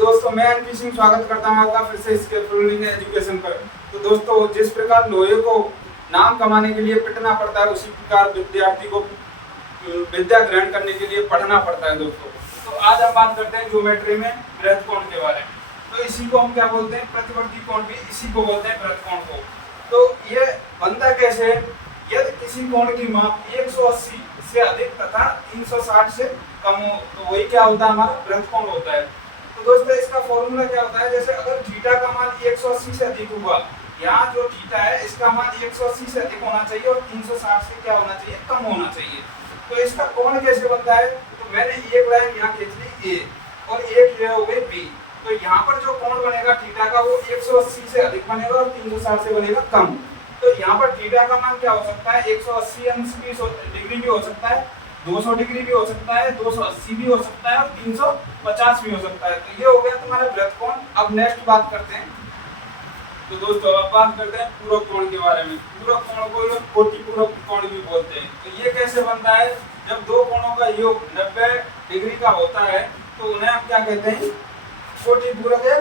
दोस्तों मैं एनपी सिंह स्वागत करता हूं आपका फिर से इसके फुलरिंग एजुकेशन पर। तो दोस्तों जिस प्रकार लोहे को नाम कमाने के लिए पिटना पड़ता है, उसी प्रकार विद्यार्थी को विद्या ग्रहण करने के लिए पढ़ना पड़ता है दोस्तों। तो आज हम बात करते हैं ज्योमेट्री में वृत्त कोण के बारे में। तो इसी को हम क्या बोलते हैं, प्रतिवर्ती कोण भी इसी को बोलते हैं, वृत्त कोण को। तो ये बनता कैसे है, यदि किसी कोण की माप 180 से अधिक तथा 360 से कम हो तो वही क्या होता है, हमारा वृत्त कोण होता है। तो दोस्तों इसका फॉर्मूला क्या होता है, जैसे अगर थीटा का मान 180 से अधिक हुआ, यहाँ जो थीटा है इसका मान 180 से अधिक होना चाहिए और 360 से क्या होना चाहिए, कम होना चाहिए। तो इसका कोण कैसे बनता है, तो मैंने एक लाइन यहाँ खींच ली ए और एक ये हो गई बी। तो यहाँ पर जो कोण बनेगा थीटा का वो 180 से अधिक बनेगा और 360 से बनेगा कम। तो यहाँ पर थीटा का मान क्या हो सकता है, 180 अंश भी डिग्री भी हो सकता है, 200 डिग्री भी हो सकता है, 280 भी हो सकता है और 350 भी हो सकता है। तो ये हो गया तुम्हारा वृत्त कोण। अब नेक्स्ट बात करते हैं, तो दोस्तों अब बात करते हैं पूरक कोण के बारे में। पूरक कोण को लोग कोटिपूरक कोण भी बोलते हैं। तो ये कैसे बनता है, जब दो कोणों का योग 90 डिग्री का होता है तो उन्हें हम क्या कहते हैं, कोटिपूरक या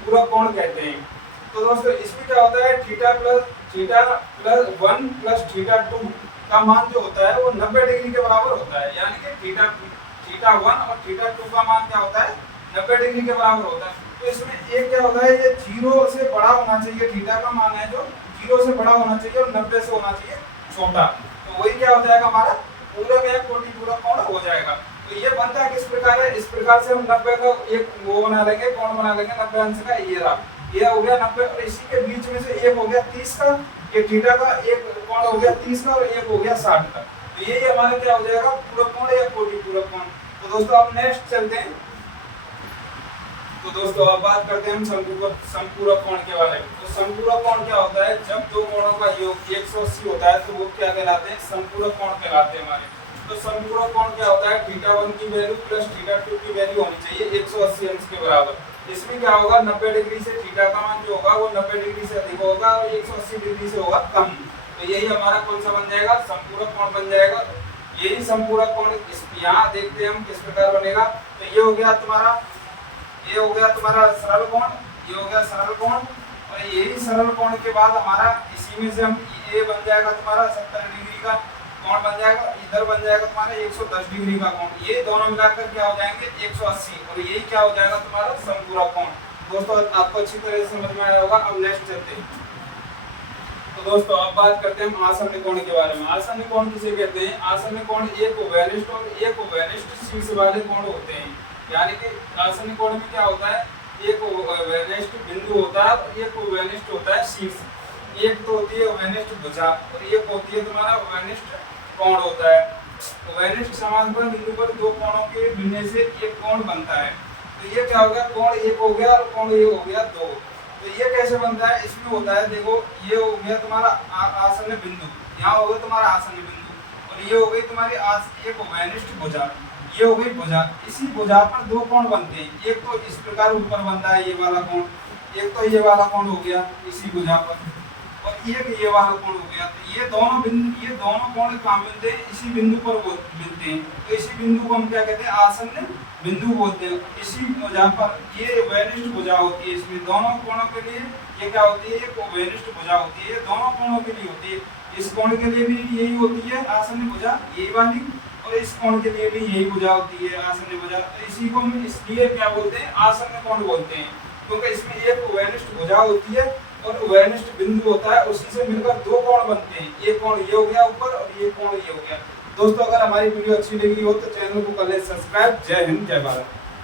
पूरक कोण कहते हैं। तो दोस्तों इसमें क्या होता है, थीटा प्लस 1 प्लस थीटा 2 का मान जो होता है वो 90 डिग्री के बराबर होता है। यानी कि थीटा 1 और थीटा 2 का मान क्या होता है, 90 डिग्री के बराबर होता है। तो इसमें एक क्या होता है, ये 0 से बड़ा होना चाहिए, थीटा का मान है जो 0 से बड़ा होना चाहिए और 90 से होना चाहिए छोटा। तो वही क्या हो जाएगा, हमारा पूरक या कोटिपूरक कोण हो जाएगा। तो ये बनता है किस प्रकार है, इस प्रकार से हम 90 का एक वो बना लेंगे, कोण बना लेंगे 90 अंश का। ये हो गया 90 और इसी के बीच में से एक हो गया 30 का, ये थीटा का एक कोण हो गया 30 का और एक हो गया 60 का। तो यही हमारे क्या हो जाएगा, पूरक कोण या कोटिपूरक कोण। तो दोस्तों अब नेक्स्ट चलते हैं। तो दोस्तों अब बात करते हैं हम समपूरक कोण के बारे में। तो समपूरक कोण क्या होता है, जब दो कोणों का योग 180 होता है तो वो क्या कहलाते हैं, समपूरक कोण कहलाते हैं हमारे। तो समपूरक कोण क्या होता है, थीटा 1 की वैल्यू प्लस थीटा 2 की वैल्यू होनी चाहिए 180 अंश के बराबर। इसमें क्या होगा, 90 डिग्री से थीटा का मान जो होगा वो 90 डिग्री से अधिक होगा और 180 डिग्री से होगा कम। तो यही हमारा कौन सा बन जाएगा, समपूरक कोण बन जाएगा। यही समपूरक कोण यहाँ देखते हैं हम किस प्रकार बनेगा। तो ये हो गया तुम्हारा सरल कोण, ये हो गया सरल कोण और यही सरल कोण के बाद हमारा इसी में से हम ये बन जाएगा तुम्हारा 70 डिग्री का कोण बन जाएगा, इधर बन जाएगा तुम्हारा 110 डिग्री का कोण। ये दोनों मिलाकर क्या हो जाएंगे 180 और यही क्या हो जाएगा तुम्हारा समपूरक कोण। दोस्तों आपको अच्छी तरह से समझ में आया होगा। अब नेक्स्ट चलते हैं। तो दोस्तों अब बात करते हैं आसन्न कोण के बारे में। आसन्न कोण किसे कहते हैं, आसन्न कोण एक ओवेनिष्ठ और एक ओवेनिष्ठ शीर्ष वाले कोण होते हैं। यानी कि आसन्न कोण में क्या होता है, एक ओवेनिष्ठ बिंदु होता है और एक ओवेनिष्ठ होता है शीर्ष। एक तो होती है ओवेनिष्ठ भुजा और एक होती है तुम्हारा ओवेनिष्ठ कोण होता है। ओवेनिष्ठ समांतर बिंदु पर दो कोणों के मिलने से एक कोण बनता है। तो ये क्या हो गया, कोण एक हो गया और कोण ये हो गया 2। तो ये कैसे बनता है, इसमें होता है देखो, ये हो गया तुम्हारा आसन्न बिंदु, यहाँ हो गया तुम्हारा आसन्न बिंदु और ये हो गई तुम्हारी एक ओवेनिष्ठ भुजा, ये हो गई भुजा। इसी भुजा पर दो कोण बनते हैं, एक तो इस प्रकार ऊपर बनता है ये वाला कोण, एक तो ये वाला कोण हो गया इसी भुजा पर और एक ये वाला कोण हो गया। तो ये दोनों कोण कहाँ मिलते हैं, इसी बिंदु पर मिलते हैं। तो इसी बिंदु को हम क्या कहते हैं, आसन्न बिंदु बोलते हैं। इसी भुजा पर ये ओवेनिष्ठ भुजा होती है, इसमें दोनों कोणों के लिए ये क्या होती है, एक ओवेनिष्ठ भुजा होती है, दोनों कोणों के लिए होती है। इस कोण के लिए भी यही होती है आसन्न भुजा, यही वाली, और इस कोण के लिए भी यही भुजा होती है आसन्न भुजा। तो इसी को हम इसलिए क्या बोलते हैं, आसन्न कोण बोलते हैं, क्योंकि इसमें एक ओवेनिष्ठ भुजा होती है और ओवेनिष्ठ बिंदु होता है, उसी से मिलकर दो कोण बनते हैं। एक कोण ये हो गया ऊपर और ये कोण ये हो गया। दोस्तों अगर हमारी वीडियो अच्छी लगी हो तो चैनल को कर ले सब्सक्राइब। जय हिंद, जय भारत।